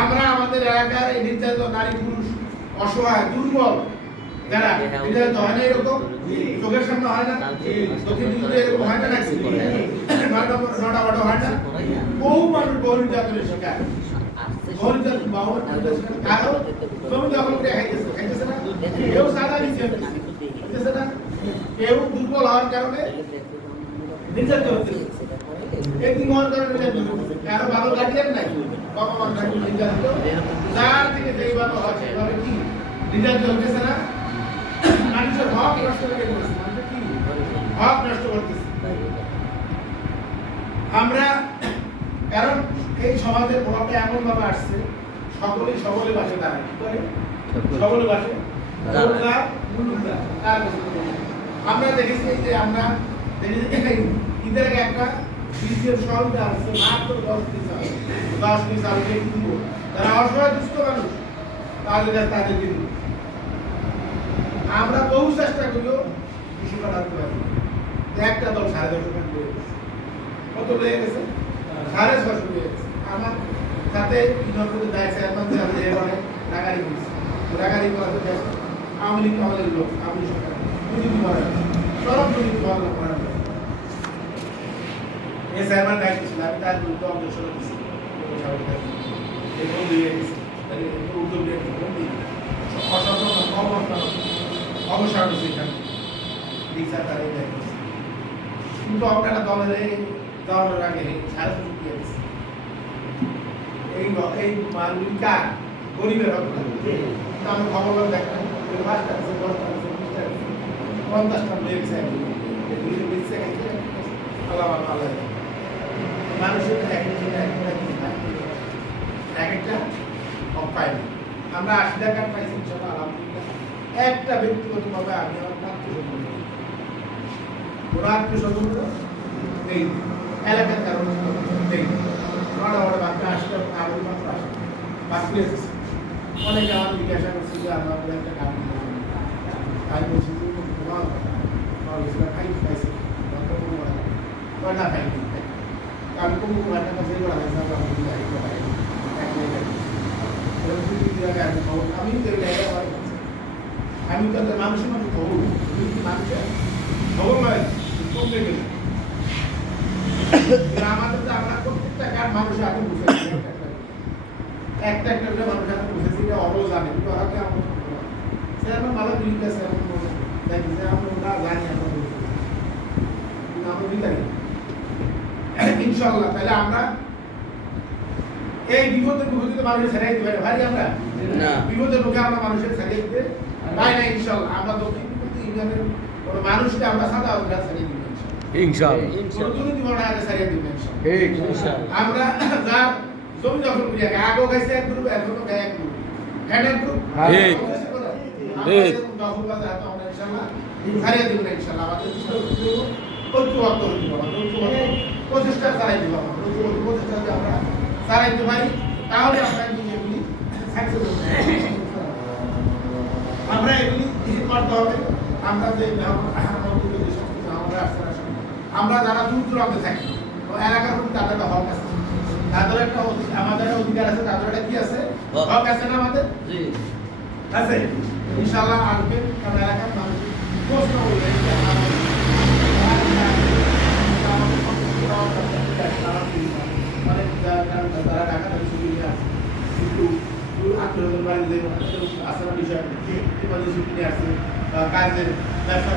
আমরা আমাদের এলাকার এই নির্যাতিত নারী পুরুষ অসহায় দুর্বল যারা নির্যাতিত হয় না এরকম চোখের সামনে হয় না দক্ষিণ দিকে এরকম হয় না নাকি নটা বারোটা হয় না বহু মানুষ বহু নির্যাতনের শিকার বহু নির্যাতন বহু নির্যাতন কারণ জমি দখল করে খাইতেছে না কেউ সাদা নিচ্ছে না কেউ দুর্বল হওয়ার কারণে নির্যাতিত হচ্ছে একদিন হওয়ার কারণে নির্যাতিত হচ্ছে কারো ভালো গার্ডিয়ান নাই বাবা মা নাই নির্যাতিত যার থেকে যেইভাবে হচ্ছে এইভাবে কি নির্যাতিত হচ্ছে না মানুষের হক নষ্ট করে দিচ্ছে মানুষের কি হক নষ্ট করতেছে আমরা কারণ এই সমাজের প্রভাবটা এমন ভাবে আসছে সকলে বাসে দাঁড়ায় কি করে সকলে বাসে আমরা দেখেছি যে আমরা ঈদের আগে একটা বিদেশের সরকার আছে মাত্র 10 পিস আলু কেটে দিব যারা অসহায় দুস্থ মানুষ তাদের দিব আমরা বহু চেষ্টা করিও 200 টাকা রাখতে পারি একটা দল 10.5 টাকা দিয়ে কত লেগে গেছে 650 লেগে গেছে আমার সাথে ইনভেস্ট দায় চেয়ারম্যান সাহেব এবারে রাগারি করেছে রাগারি করাতে দেয় আওয়ামী লীগ আমাদের লোক আওয়ামী সরকার দুর্নীতি করে সরব দুর্নীতি করে এই চেয়ারম্যান দায়িত্ব ছিল আমি তার বিরুদ্ধে অগ্রসর হয়েছি এবং দিয়ে গেছি উদ্যোগ নিয়ে অবসর হয়েছে এখানে বিচার তার এই দায়িত্ব কিন্তু আপনারা দলের আগে সারা সুযোগ দিয়ে গেছে এই মালগুলি কার গরিবের হক আমরা খবর দেখলাম 5টা আছে 10টা আছে 20টা আছে 50টা লেগেছে এগুলি দিচ্ছে আল্লাহ আল্লাহ মানুষের একটা হক পাইনি আমরা 80 টাকা পাইছি আলহামদুলিল্লাহ একটা ব্যক্তিগতভাবে আমি আমার আত্মীয়-স্বজন এই এলাকার কারণে নেই বড় বাচ্চা আসলে আরো মাত্র আসে বাকি আছে অনেকে আমার জিজ্ঞাসা করছে যে আমাদের একটা কাজ আমি বলছি যে তোমার পাইছে না পাইনি আমি কোনো একটা কাছে করা হয়েছে আমি তাদের মানুষের মানুষ খবর মানুষের খবর নয় কমে গেছে আমাদের তো আমরা প্রত্যেকটা কাজ মানুষের হাতে বুঝেছি একটা মানুষের হাতে বুঝেছি এটা অবল জানে কিন্তু ওরা কি আমার সে আমার ভালো বিলিং আছে এমন দেখি যে আমরা জানি আমরা বিদায় ইনশাআল্লাহ তাহলে আমরা এই বিপদের মুখে মানুষের ছেড়াই দিতে পারি ভাই আমরা না বিপদের মুখে আমরা মানুষের ছেড়ে দিতে পারি না ইনশাআল্লাহ আমরা দক্ষিণ ইউনিয়নের কোন মানুষকে আমরা সাদা আউটরা ছেড়ে দিব ইনশাআল্লাহ দুর্নীতি বড় আগে ছেড়ে দিব ইনশাআল্লাহ আমরা যা জমি দখল করি আগে গাইছে এক গ্রুপ এখনো গায় এক গ্রুপ হ্যাঁ এক গ্রুপ ঠিক ঠিক দখল কাজ হাতে আমরা ইনশাআল্লাহ ছেড়ে দিব ইনশাআল্লাহ আমাদের ঐক্যবদ্ধ হতে হবে প্রচেষ্টা চালাই দিব প্রচেষ্টাকে আমরা চালাইতে পারি তাহলে আমরা এগুলি সাকসেস হতে আমরা এগুলি করতে হবে আমরা যে আমরা যারা দূর দূরান্তে থাকি এলাকার প্রতি তাদের একটা হক আছে তাদের একটা আমাদের অধিকার আছে তাদের একটা কি আছে হক আছে না আমাদের জি আছে ইনশাআল্লাহ আসবে কারণ এলাকার মানুষ প্রশ্ন করবে তারা টাকা তাদের সুবিধা কিন্তু আত্মীয় বাড়িতে আসার বিষয় ছুটি নিয়ে আসছে কাজের ব্যবসা